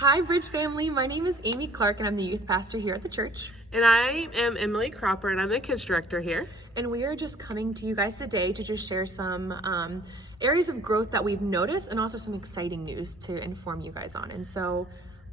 Hi, Bridge family. My name is Amy Clark, and I'm the youth pastor here at the church. And I am Emily Cropper, and I'm the kids director here. And we are just coming to you guys today to just share some areas of growth that we've noticed and also some exciting news to inform you guys on. And so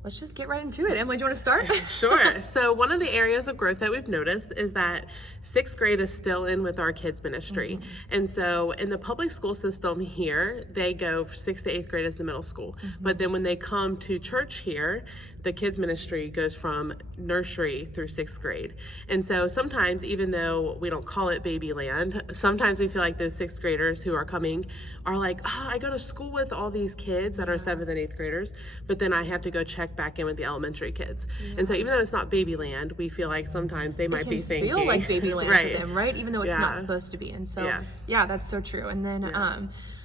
let's just get right into it. Emily, do you want to start? Sure. So one of the areas of growth that we've noticed is that 6th grade is still in with our kids ministry. And so in the public school system here, they go 6th to 8th grade as the middle school. But then when they come to church here, the kids ministry goes from nursery through 6th grade. And so sometimes, even though we don't call it babyland, sometimes we feel like those 6th graders who are coming are like, oh, I go to school with all these kids that are 7th and 8th graders, but then I have to go check back in with the elementary kids. And so even though it's not babyland, we feel like sometimes they might be thinking. It can feel like babyland right. to them, right? Even though it's not supposed to be. And so, yeah, that's so true. And then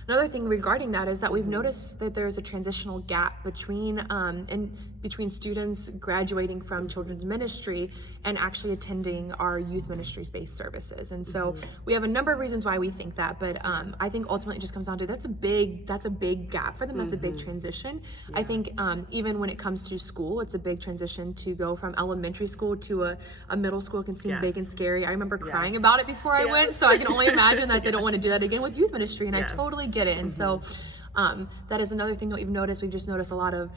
another thing regarding that is that we've noticed that there's a transitional gap between between students graduating from children's ministry and actually attending our youth ministries-based services. And so we have a number of reasons why we think that, but I think ultimately it just comes down to that's a big gap for them. That's a big transition. I think even when it comes to school, it's a big transition to go from elementary school to a middle school. It can seem big and scary. I remember crying about it before I went, so I can only imagine that they don't want to do that again with youth ministry, and I totally get it. And so that is another thing that we've noticed. We've just noticed a lot of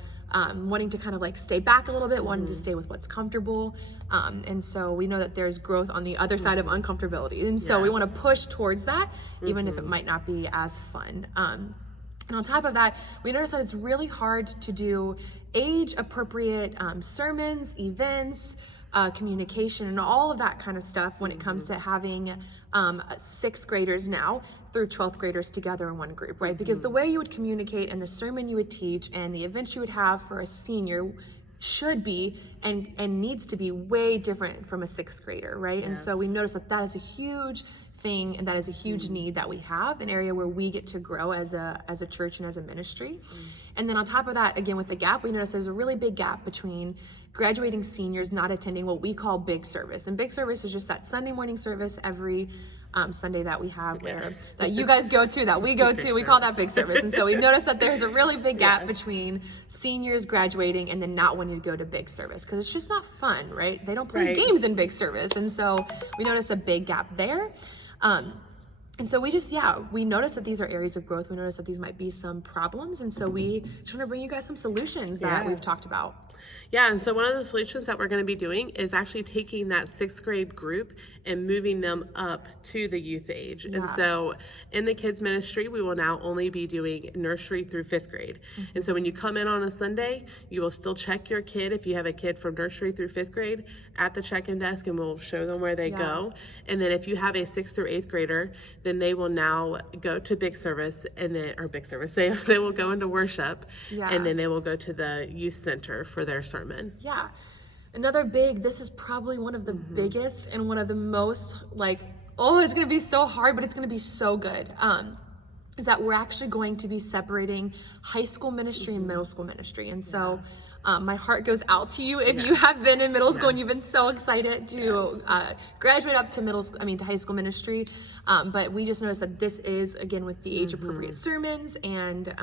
wanting to kind of like stay back a little bit, wanting to stay with what's comfortable. And so we know that there's growth on the other side of uncomfortability. And so we want to push towards that, even if it might not be as fun. And on top of that, we noticed that it's really hard to do age-appropriate sermons, events, communication, and all of that kind of stuff when it comes to having 6th graders now through 12th graders together in one group, right? Because the way you would communicate and the sermon you would teach and the events you would have for a senior should be and needs to be way different from a 6th grader, right? And so we noticed that is a huge thing, and that is a huge need that we have, an area where we get to grow as a church and as a ministry. And then on top of that, again, with the gap, we noticed there's a really big gap between graduating seniors not attending what we call big service. And big service is just that Sunday morning service every Sunday that we have that you guys go to, that we go to, we call that big service. And so we noticed that there's a really big gap between seniors graduating and then not wanting to go to big service, because it's just not fun, right? They don't play games in big service. And so we noticed a big gap there. And so we just, we noticed that these are areas of growth. We noticed that these might be some problems. And so we just want to bring you guys some solutions that we've talked about. Yeah, and so one of the solutions that we're going to be doing is actually taking that 6th grade group and moving them up to the youth age. And so in the kids ministry, we will now only be doing nursery through 5th grade. And so when you come in on a Sunday, you will still check your kid, if you have a kid from nursery through 5th grade, at the check-in desk, and we'll show them where they go. And then if you have a 6th through 8th grader, then they will now go to big service, and then, or big service, they will go into worship, and then they will go to the youth center for their sermon. Yeah. Another this is probably one of the biggest and one of the most like, it's going to be so hard, but it's going to be so good. Is that we're actually going to be separating high school ministry and middle school ministry. And so my heart goes out to you if you have been in middle school and you've been so excited to graduate up to to high school ministry. But we just noticed that this is, again, with the age appropriate sermons and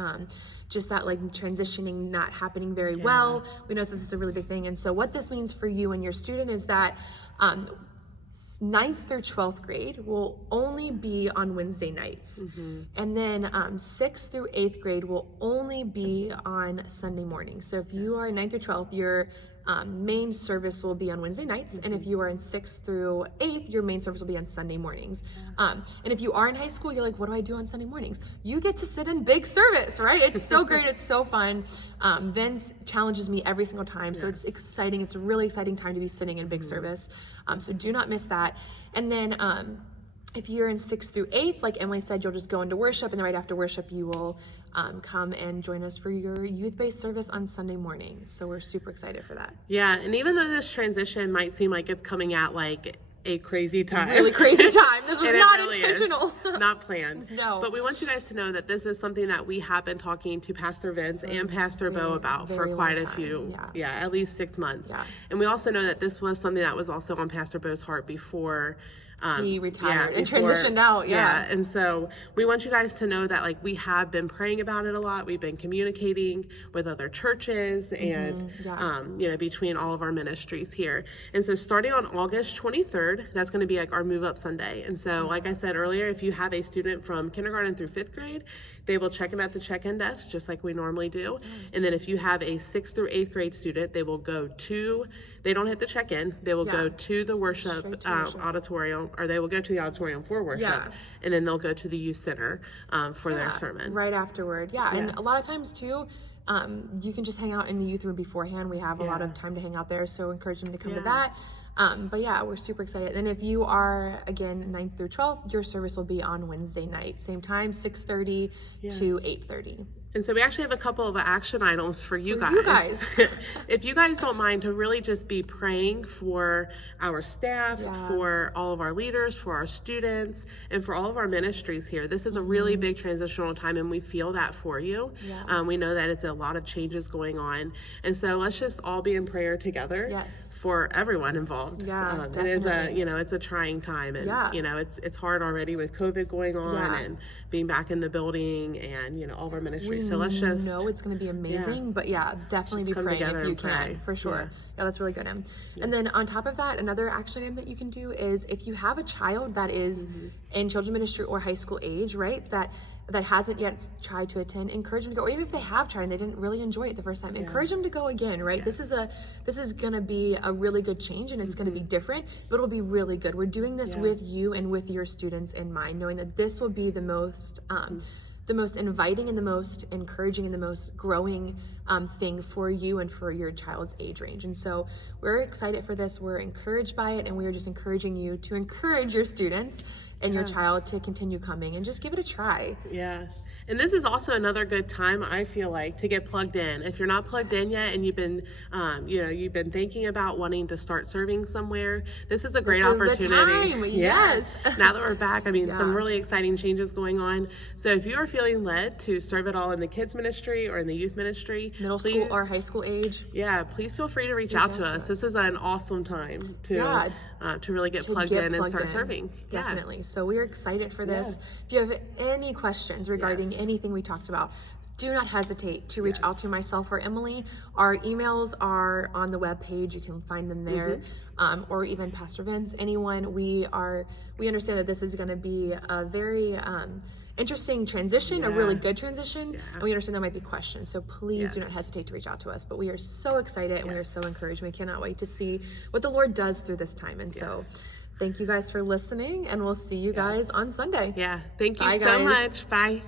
just that like transitioning not happening very well. We noticed that this is a really big thing. And so what this means for you and your student is that 9th through 12th grade will only be on Wednesday nights. And then 6th through 8th grade will only be on Sunday mornings. So if you are in 9th through 12th, your main service will be on Wednesday nights. And if you are in 6th through 8th, your main service will be on Sunday mornings. And if you are in high school, you're like, what do I do on Sunday mornings? You get to sit in big service, right? It's so great. It's so fun. Vince challenges me every single time. So it's exciting. It's a really exciting time to be sitting in big service. So do not miss that. And then if you're in 6th through 8th, like Emily said, you'll just go into worship, and then right after worship, you will come and join us for your youth-based service on Sunday morning. So we're super excited for that. Yeah, and even though this transition might seem like it's coming at like a crazy time. Really crazy time. This was not really intentional. Not planned. No. But we want you guys to know that this is something that we have been talking to Pastor Vince and Pastor Bo about for quite a few, at least 6 months. Yeah. And we also know that this was something that was also on Pastor Bo's heart before he retired and transitioned out. Yeah. And so we want you guys to know that like we have been praying about it a lot. We've been communicating with other churches and you know, between all of our ministries here. And so starting on August 23rd, that's going to be like our move up Sunday. And so like I said earlier, if you have a student from kindergarten through 5th grade, they will check in at the check-in desk just like we normally do. And then if you have a 6th through 8th grade student, they will go to, they don't hit the check-in, they will go to the worship auditorium, or they will go to the auditorium for worship, and then they'll go to the youth center for their sermon. Right afterward, and a lot of times too, you can just hang out in the youth room beforehand. We have a lot of time to hang out there, so encourage them to come to that. But yeah, we're super excited. And if you are, again, 9th through 12th, your service will be on Wednesday night, same time, 6:30 to 8:30. And so we actually have a couple of action items for you guys. If you guys don't mind, to really just be praying for our staff, for all of our leaders, for our students, and for all of our ministries here. This is a really big transitional time, and we feel that for you. We know that it's a lot of changes going on. And so let's just all be in prayer together for everyone involved. It is a, you know, it's a trying time, and you know, it's hard already with COVID going on and being back in the building, and you know, all of our ministries. So let's just know it's going to be amazing, but definitely be praying if you can, for sure. Yeah, that's really good. And then on top of that, another action item that you can do is if you have a child that is in children's ministry or high school age, right, that hasn't yet tried to attend, encourage them to go. Or even if they have tried and they didn't really enjoy it the first time, encourage them to go again, right? This is going to be a really good change, and it's going to be different, but it'll be really good. We're doing this with you and with your students in mind, knowing that this will be the most inviting and the most encouraging and the most growing thing for you and for your child's age range. And so we're excited for this. We're encouraged by it, and we are just encouraging you to encourage your students and your child to continue coming and just give it a try. And this is also another good time, I feel like, to get plugged in. If you're not plugged in yet and you've been, you know, you've been thinking about wanting to start serving somewhere, this is a great opportunity. The time. Yes. Now that we're back, I mean, some really exciting changes going on. So if you are feeling led to serve at all in the kids ministry or in the youth ministry, middle school or high school age, please feel free to reach out to us. This is an awesome time to really get plugged in and start serving. Definitely. So we're excited for this. If you have any questions regarding anything we talked about, do not hesitate to reach out to myself or Emily. Our emails are on the webpage. You can find them there, or even Pastor Vince, anyone. We understand that this is going to be a very interesting transition, a really good transition, and we understand there might be questions. So please do not hesitate to reach out to us. But we are so excited and we are so encouraged. We cannot wait to see what the Lord does through this time. And so thank you guys for listening, and we'll see you guys on Sunday. Thank you so much. Bye.